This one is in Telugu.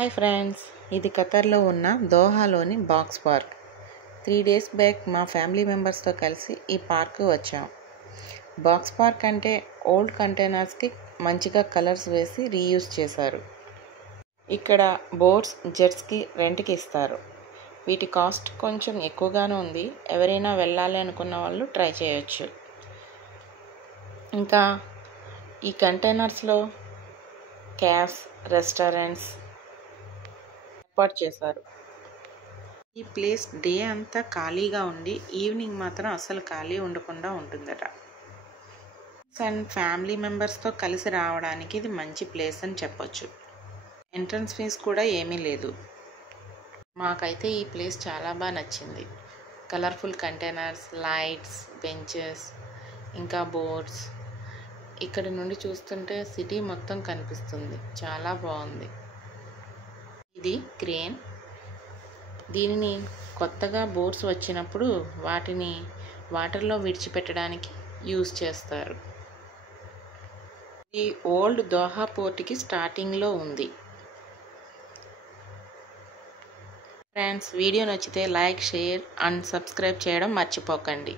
హాయ్ ఫ్రెండ్స్, ఇది ఖతర్లో ఉన్న దోహాలోని బాక్స్ పార్క్. 3 days బ్యాక్ మా ఫ్యామిలీ మెంబర్స్తో కలిసి ఈ పార్క్ వచ్చాం. బాక్స్ పార్క్ అంటే ఓల్డ్ కంటైనర్స్కి మంచిగా కలర్స్ వేసి రీయూజ్ చేశారు. ఇక్కడ బోట్స్, జెట్స్కి రెంట్కి ఇస్తారు. వీటి కాస్ట్ కొంచెం ఎక్కువగానే ఉంది. ఎవరైనా వెళ్ళాలి అనుకున్న వాళ్ళు ట్రై చేయొచ్చు. ఇంకా ఈ కంటైనర్స్లో క్యాఫ్స్, రెస్టారెంట్స్ ఏర్పాటు చేశారు. ఈ ప్లేస్ డే అంతా ఖాళీగా ఉండి ఈవినింగ్ మాత్రం అసలు ఖాళీ ఉండకుండా ఉంటుందట. అండ్ ఫ్యామిలీ మెంబర్స్తో కలిసి రావడానికి ఇది మంచి ప్లేస్ అని చెప్పొచ్చు. ఎంట్రన్స్ ఫీజ్ కూడా ఏమీ లేదు. మాకైతే ఈ ప్లేస్ చాలా బాగా నచ్చింది. కలర్ఫుల్ కంటైనర్స్, లైట్స్, బెంచెస్, ఇంకా బోర్డ్స్. ఇక్కడ నుండి చూస్తుంటే సిటీ మొత్తం కనిపిస్తుంది. చాలా బాగుంది. ఇది క్రేన్. దీనిని కొత్తగా బోట్స్ వచ్చినప్పుడు వాటిని వాటర్లో విడిచిపెట్టడానికి యూజ్ చేస్తారు. ఈ ఓల్డ్ దోహా పోర్ట్కి స్టార్టింగ్లో ఉంది. ఫ్రెండ్స్, వీడియో నచ్చితే లైక్, షేర్ అండ్ సబ్స్క్రైబ్ చేయడం మర్చిపోకండి.